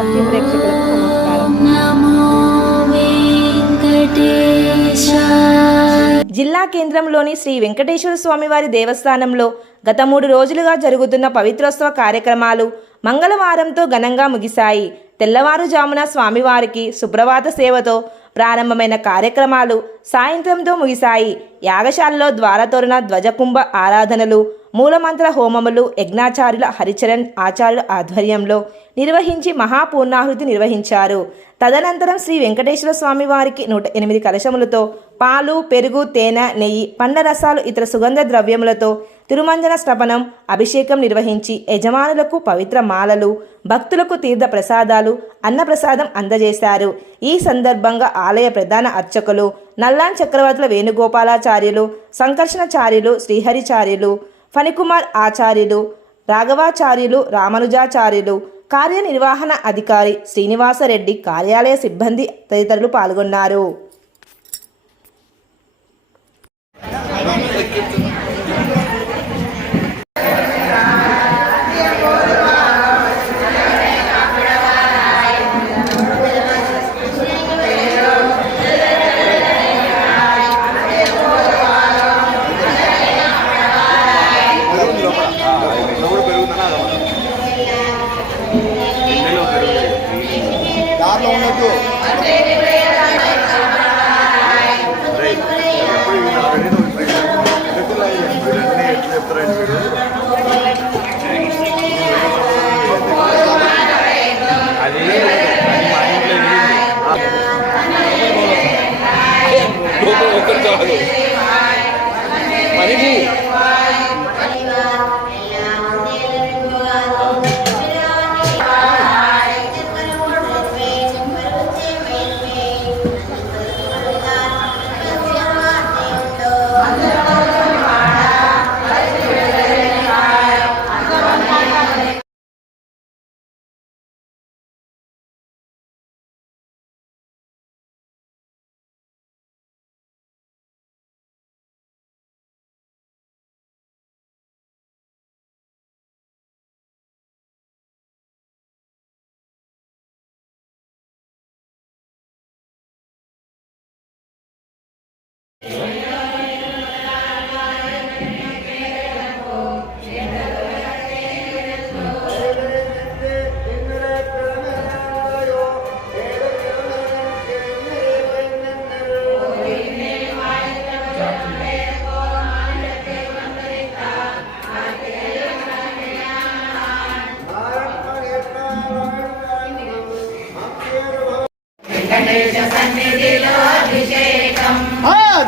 భక్తి ప్రేక్షకులకు నమస్కారం. జిల్లా కేంద్రంలోని శ్రీ వెంకటేశ్వర స్వామివారి దేవస్థానంలో గత 3 రోజులుగా జరుగుతున్న పవిత్రోత్సవ కార్యక్రమాలు మంగళవారంతో ఘనంగా ముగిశాయి. తెల్లవారుజామున స్వామివారికి సుప్రభాత సేవతో ప్రారంభమైన కార్యక్రమాలు సాయంత్రంతో ముగిశాయి. యాగశాలలో ద్వారతోరణ ధ్వజకుంభ ఆరాధనలు, మూలమంత్ర హోమములు యజ్ఞాచార్యుల హరిచరణ్ ఆచార్యుల ఆధ్వర్యంలో నిర్వహించి మహాపూర్ణాహుతి నిర్వహించారు. తదనంతరం శ్రీ వెంకటేశ్వర స్వామి వారికి 108 కలశములతో పాలు, పెరుగు, తేనె, నెయ్యి, పండ్ల రసాలు, ఇతర సుగంధ ద్రవ్యములతో తిరుమంజన స్తపనం అభిషేకం నిర్వహించి యజమానులకు పవిత్ర మాలలు, భక్తులకు తీర్థ ప్రసాదాలు, అన్నప్రసాదం అందజేశారు. ఈ సందర్భంగా ఆలయ ప్రధాన అర్చకులు నల్లాన్ చక్రవర్తుల వేణుగోపాలాచార్యులు, సంకర్షణాచార్యులు, శ్రీహరిచార్యులు, ఫణికుమార్ ఆచార్యులు, రాఘవాచార్యులు, రామానుజాచార్యులు, కార్యనిర్వహణ అధికారి శ్రీనివాసరెడ్డి, కార్యాలయ సిబ్బంది తదితరులు పాల్గొన్నారు.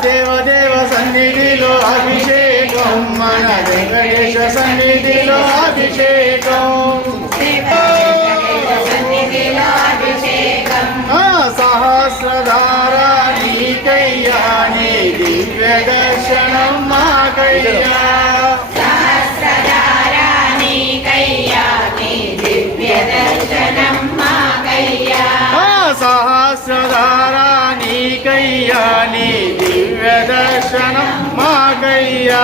దేవదేవ సన్నిధిలో అభిషేకం, మన వెంకటేశ సన్నిధిలో అభిషేకం, సహస్రధారా నీకయ్యా, నీ దివ్య దర్శనం మాకయ్యా, సహస్రధారా నీకయ్యా, నీ దివ్య దర్శనం మాకయ్యా, సహస్రధారా నీకయ్యా, నీ దివ్య దర్శనం మాకయ్యా.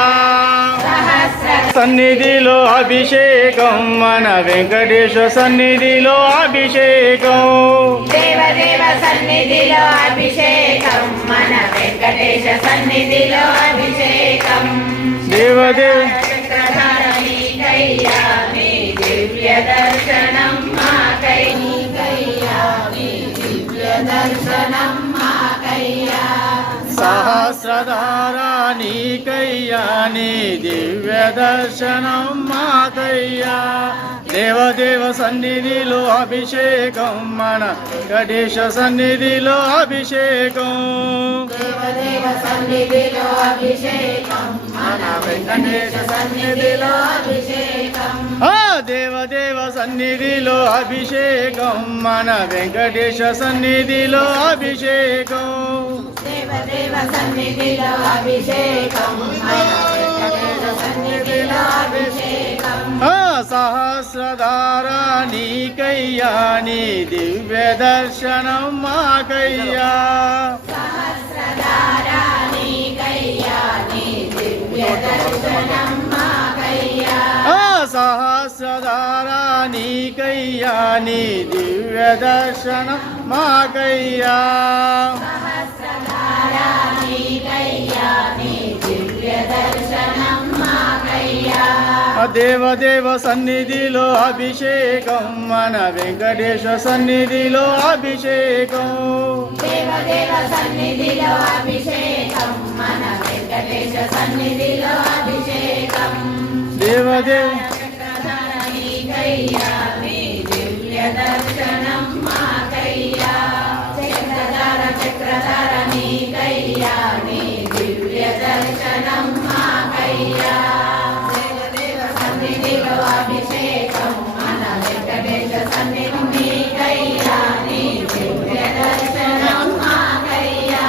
సన్నిధిలో అభిషేకం, మన వెంకటేశ సన్నిధిలో అభిషేకం, దేవదేవ సన్నిధిలో అభిషేకం, మన వెంకటేశ సన్నిధిలో అభిషేకం, దేవదేవ చక్రధారా నీకయ్యా, నీ దివ్య దర్శనం మాకయ్యా, నీ దివ్య దర్శనం మాకయ్యా, సహస్రధారా నీకయ్యా, నీ దివ్య దర్శనం మాకయ్యా. దేవదేవ సన్నిధిలో అభిషేకం, మన వెంకటేశ సన్నిధిలో అభిషేకం, దేవదేవ సన్నిధిలో అభిషేకం, మన వెంకటేశ సన్నిధిలో అభిషేకం, దేవదేవ సన్నిధిలో అభిషేకం, మన వెంకటేశ సన్నిధిలో అభిషేకం, దేవదేవ సన్నిధిలో అభిషేకం, మన వెంకటేశ సన్నిధిలో అభిషేకం, సహస్రధారా నీకయ్యా, నీ దివ్య దర్శనం మాకయ్యా, సహస్రధారా నీకయ్యా, నీ దివ్య దర్శనం మాకయ్యా, సహస్రధారా సహస్రారా నీకయ్యా నీ దివ్య దర్శనం మాకయ్యా దేవదేవ సన్నిధిలో అభిషేకం మన వెంకటేశ సన్నిధిలో అభిషేకం దేవదేవ సన్నిధిలో అభిషేకం మన వెంకటేశ సన్నిధిలో అభిషేకం దేవదేవ నీకయ్యా నీ దివ్య దర్శనం మాకయ్యా చక్రధర నీకయ్యా నీ దివ్య దర్శనం మాకయ్యా దేవదేవ సన్నిధిలో అభిషేకం మన వెంకటేశ సన్నిధి నీకయ్యా నీ దివ్య దర్శనం మాకయ్యా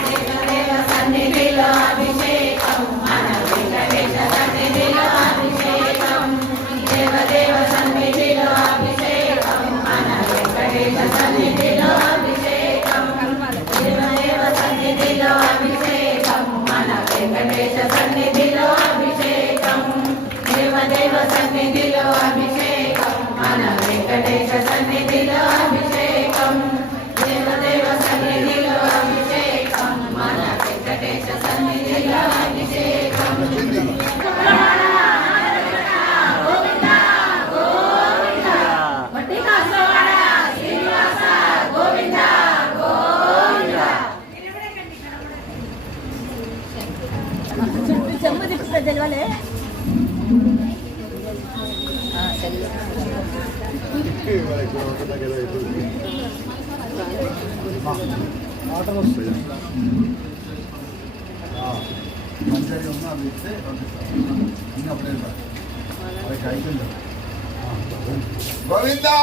దేవదేవ సన్నిధిలో అభిషేకం మన వెంకటేశ సన్నిధిలో అభిషేకం దేవదేవ సన్నిధిలో అభిషేకం మన వెంకటేశ సన్నిధిలో అభిషేకం దేవదేవ సన్నిధిలో అభిషేకం మన వెంకటేశ సన్నిధిలో అభిషేకం దేవదేవ సన్నిధిలో అభిషేకం మన వెంకటేశ సన్నిధిలో అభిషేకం దేవదేవ సన్నిధిలో అభిషేకం మన వెంకటేశ సన్నిధిలో అభిషేకం ఆర్డర్ వస్తుంది మంచిగా ఉన్నా అవి ఇస్తే అన్నీ అప్పుడే అయిపోయింది గోవిందా